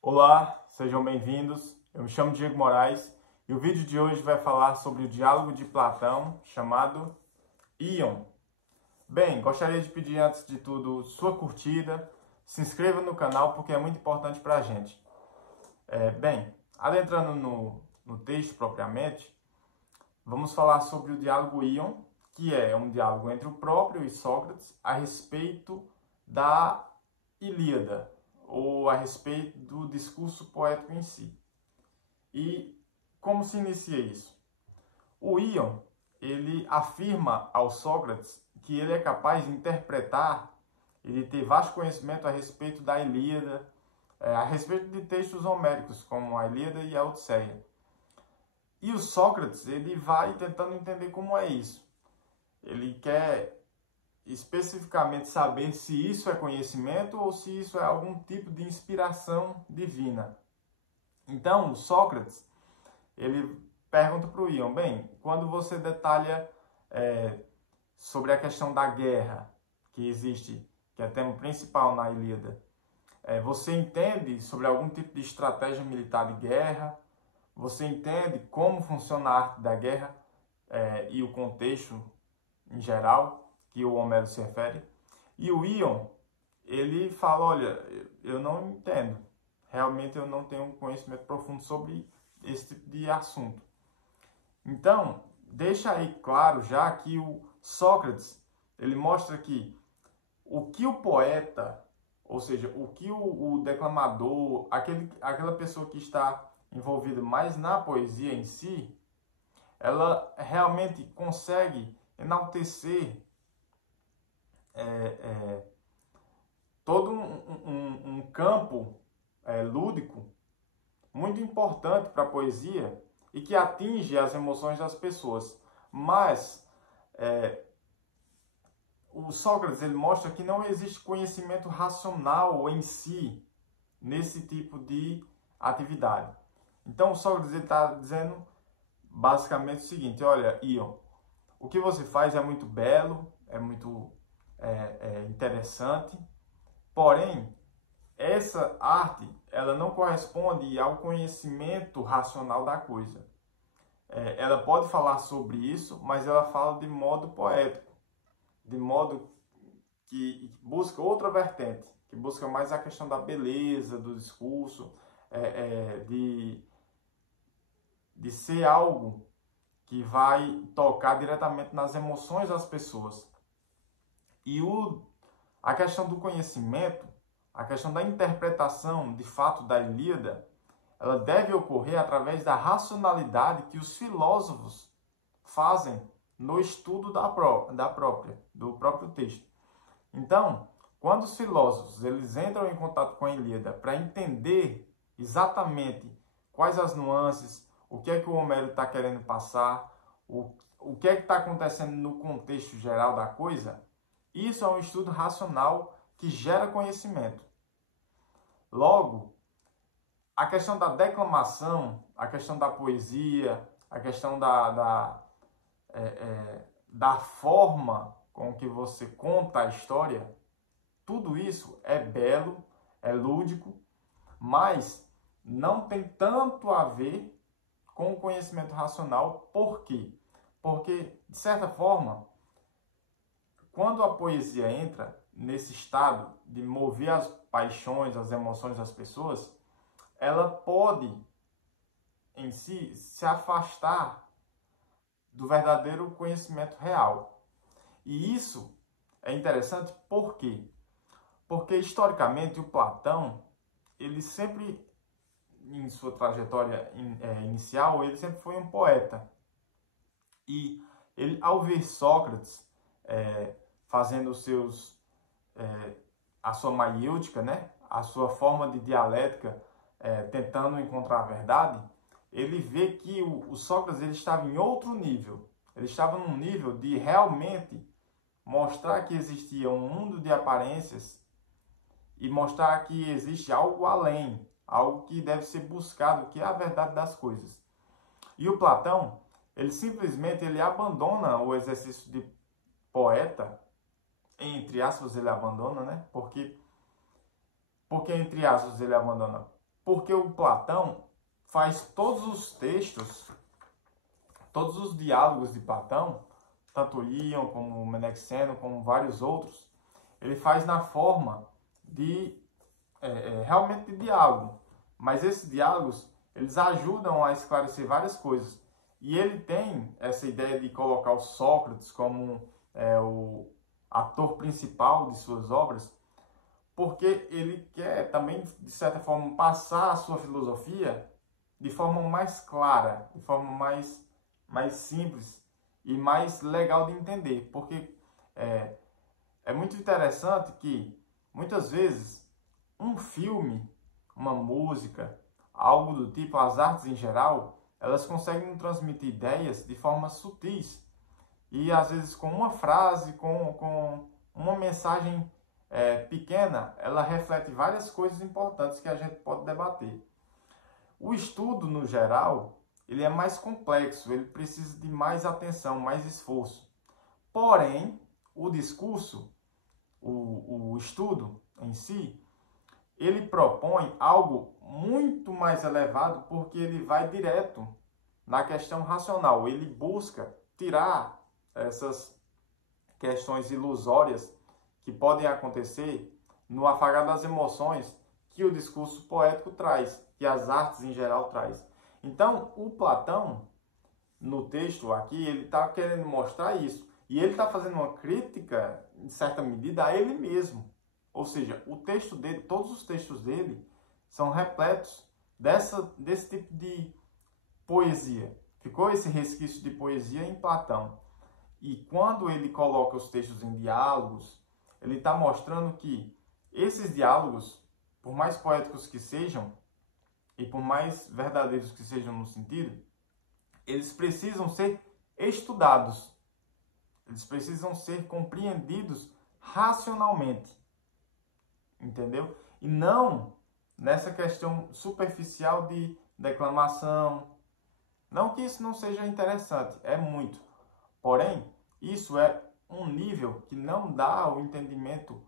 Olá, sejam bem-vindos. Eu me chamo Diego Moraes e o vídeo de hoje vai falar sobre o diálogo de Platão chamado Ion. Bem, gostaria de pedir antes de tudo sua curtida, se inscreva no canal porque é muito importante para a gente. Adentrando no texto propriamente, vamos falar sobre o diálogo Ion, que é um diálogo entre o próprio e Sócrates a respeito da Ilíada, ou a respeito do discurso poético em si. E como se inicia isso? O Ion, ele afirma ao Sócrates que ele é capaz de interpretar, ele ter vasto conhecimento a respeito da Ilíada, a respeito de textos homéricos, como a Ilíada e a Odisseia. E o Sócrates, ele vai tentando entender como é isso. Ele quer especificamente saber se isso é conhecimento ou se isso é algum tipo de inspiração divina. Então, Sócrates, ele pergunta para o Ion, bem, quando você detalha sobre a questão da guerra que existe, que é tema principal na Ilíada, você entende sobre algum tipo de estratégia militar de guerra? Você entende como funciona a arte da guerra e o contexto em geral que o Homero se refere? E o Ion, ele fala, olha, eu não entendo. Realmente eu não tenho um conhecimento profundo sobre esse tipo de assunto. Então, deixa aí claro já que o Sócrates, ele mostra que o que o poeta, ou seja, o que o declamador, aquela pessoa que está envolvida mais na poesia em si, ela realmente consegue enaltecer todo um campo lúdico muito importante para a poesia e que atinge as emoções das pessoas. Mas o Sócrates ele mostra que não existe conhecimento racional em si nesse tipo de atividade. Então o Sócrates está dizendo basicamente o seguinte: olha, Ion, o que você faz é muito belo, é muito interessante, porém essa arte ela não corresponde ao conhecimento racional da coisa. Ela pode falar sobre isso, mas ela fala de modo poético, de modo que busca outra vertente, que busca mais a questão da beleza, do discurso, de ser algo que vai tocar diretamente nas emoções das pessoas. E a questão do conhecimento, a questão da interpretação de fato da Ilíada, ela deve ocorrer através da racionalidade que os filósofos fazem no estudo do próprio texto. Então, quando os filósofos eles entram em contato com a Ilíada para entender exatamente quais as nuances, o que é que o Homero está querendo passar, o que é que está acontecendo no contexto geral da coisa, isso é um estudo racional que gera conhecimento. Logo, a questão da declamação, a questão da poesia, a questão da forma com que você conta a história, tudo isso é belo, é lúdico, mas não tem tanto a ver com o conhecimento racional. Por quê? Porque, de certa forma, quando a poesia entra nesse estado de mover as paixões, as emoções das pessoas, ela pode, em si, se afastar do verdadeiro conhecimento real. E isso é interessante por quê? Porque, historicamente, o Platão, ele sempre, em sua trajetória inicial, ele sempre foi um poeta. E ele, ao ver Sócrates fazendo a sua maiêutica, né? A sua forma de dialética, tentando encontrar a verdade, ele vê que o Sócrates ele estava em outro nível. Ele estava num nível de realmente mostrar que existia um mundo de aparências e mostrar que existe algo além, algo que deve ser buscado, que é a verdade das coisas. E o Platão, ele simplesmente abandona o exercício de poeta, entre aspas ele abandona, né? Porque entre aspas ele abandona? porque o Platão faz todos os textos, todos os diálogos de Platão, tanto Ion como Menexeno, como vários outros, ele faz na forma de realmente de diálogo. Mas esses diálogos, eles ajudam a esclarecer várias coisas. E ele tem essa ideia de colocar o Sócrates como o ator principal de suas obras, porque ele quer também, de certa forma, passar a sua filosofia de forma mais clara, de forma mais simples e mais legal de entender. Porque é muito interessante que, muitas vezes, um filme, uma música, algo do tipo, as artes em geral, elas conseguem transmitir ideias de forma sutis. E, às vezes, com uma frase, com uma mensagem pequena, ela reflete várias coisas importantes que a gente pode debater. O estudo, no geral, ele é mais complexo, ele precisa de mais atenção, mais esforço. Porém, o discurso, o estudo em si, ele propõe algo muito mais elevado porque ele vai direto na questão racional. Ele busca tirar essas questões ilusórias que podem acontecer no afagar das emoções que o discurso poético traz, que as artes em geral traz. Então, o Platão, no texto aqui, ele está querendo mostrar isso. E ele está fazendo uma crítica, em certa medida, a ele mesmo. Ou seja, o texto dele, todos os textos dele são repletos desse tipo de poesia. Ficou esse resquício de poesia em Platão. E quando ele coloca os textos em diálogos, ele está mostrando que esses diálogos, por mais poéticos que sejam, e por mais verdadeiros que sejam no sentido, eles precisam ser estudados. Eles precisam ser compreendidos racionalmente. Entendeu? E não nessa questão superficial de declamação. Não que isso não seja interessante, é muito. Porém, isso é um nível que não dá o entendimento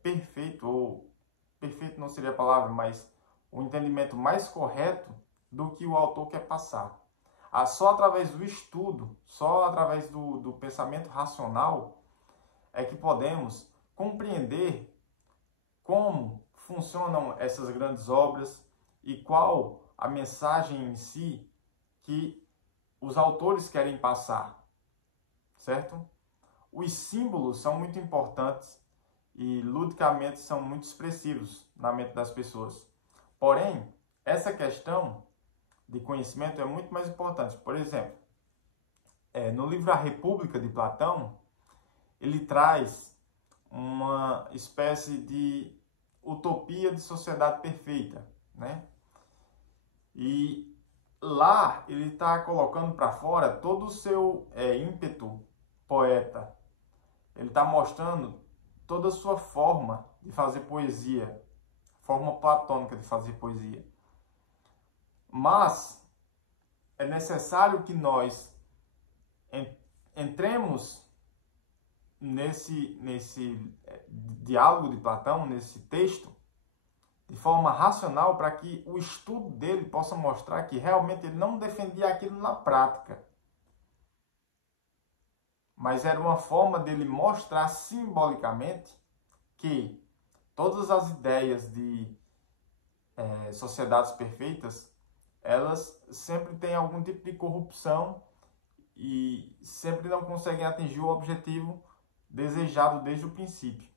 perfeito, ou perfeito não seria a palavra, mas o entendimento mais correto do que o autor quer passar. Só através do estudo, só através do pensamento racional, é que podemos compreender como funcionam essas grandes obras e qual a mensagem em si que os autores querem passar, certo? Os símbolos são muito importantes e ludicamente são muito expressivos na mente das pessoas. Porém, essa questão de conhecimento é muito mais importante. Por exemplo, no livro A República de Platão, ele traz uma espécie de utopia de sociedade perfeita, né? E lá ele está colocando para fora todo o seu ímpeto poeta. Ele está mostrando toda a sua forma de fazer poesia, forma platônica de fazer poesia. Mas é necessário que nós entremos nesse diálogo de Platão, nesse texto, de forma racional, para que o estudo dele possa mostrar que realmente ele não defendia aquilo na prática, mas era uma forma dele mostrar simbolicamente que todas as ideias de sociedades perfeitas, elas sempre têm algum tipo de corrupção e sempre não conseguem atingir o objetivo desejado desde o princípio.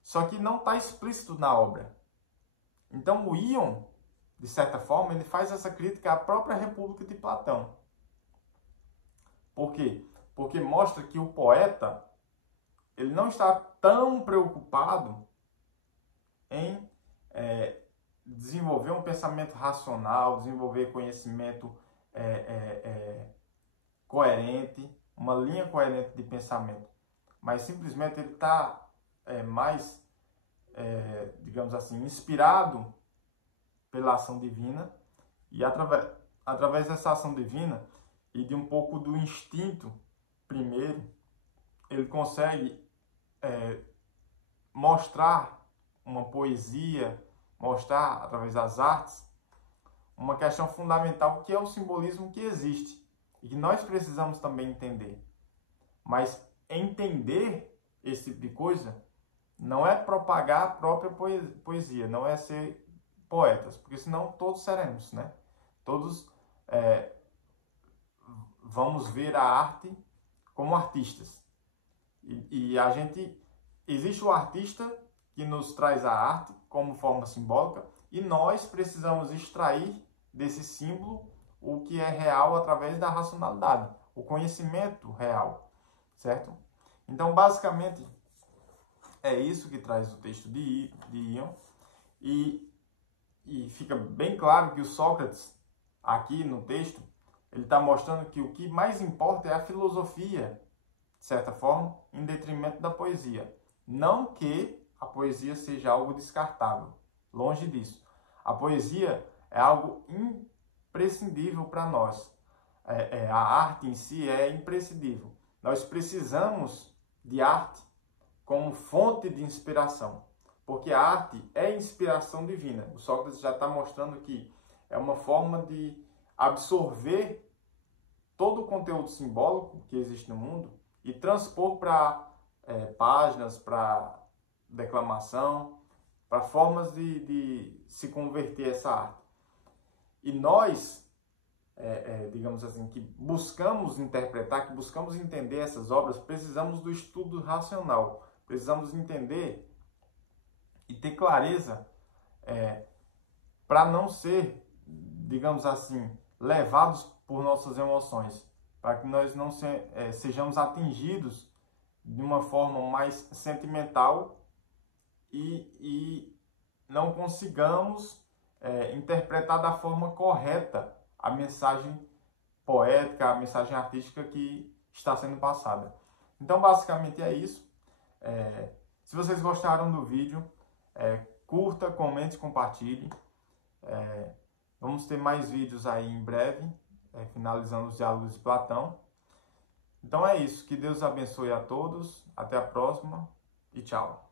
Só que não está explícito na obra. Então o Ion, de certa forma, ele faz essa crítica à própria República de Platão. Por quê? Porque mostra que o poeta, ele não está tão preocupado em desenvolver um pensamento racional, desenvolver conhecimento coerente, uma linha coerente de pensamento, mas simplesmente ele está mais, digamos assim, inspirado pela ação divina, e através dessa ação divina e de um pouco do instinto primeiro, ele consegue mostrar uma poesia, mostrar, através das artes, uma questão fundamental, que é o simbolismo que existe e que nós precisamos também entender. Mas entender esse tipo de coisa não é propagar a própria poesia, não é ser poetas, porque senão todos seremos, né? Todos vamos ver a arte como artistas. E a gente, existe o artista que nos traz a arte como forma simbólica, e nós precisamos extrair desse símbolo o que é real através da racionalidade, o conhecimento real, certo? Então, basicamente, é isso que traz o texto de Ion, e fica bem claro que o Sócrates, aqui no texto, ele está mostrando que o que mais importa é a filosofia, de certa forma, em detrimento da poesia. Não que a poesia seja algo descartável, longe disso. A poesia é algo imprescindível para nós. A arte em si é imprescindível. Nós precisamos de arte como fonte de inspiração, porque a arte é inspiração divina. O Sócrates já está mostrando que é uma forma de absorver todo o conteúdo simbólico que existe no mundo e transpor para páginas, para declamação, para formas de se converter essa arte. E nós, digamos assim, que buscamos interpretar, que buscamos entender essas obras, precisamos do estudo racional, precisamos entender e ter clareza para não ser, digamos assim, levados por nossas emoções, para que nós não sejamos atingidos de uma forma mais sentimental e não consigamos interpretar da forma correta a mensagem poética, a mensagem artística que está sendo passada. Então, basicamente é isso. Se vocês gostaram do vídeo, curta, comente, compartilhe. Vamos ter mais vídeos aí em breve, finalizando os diálogos de Platão. Então é isso. Que Deus abençoe a todos. Até a próxima e tchau.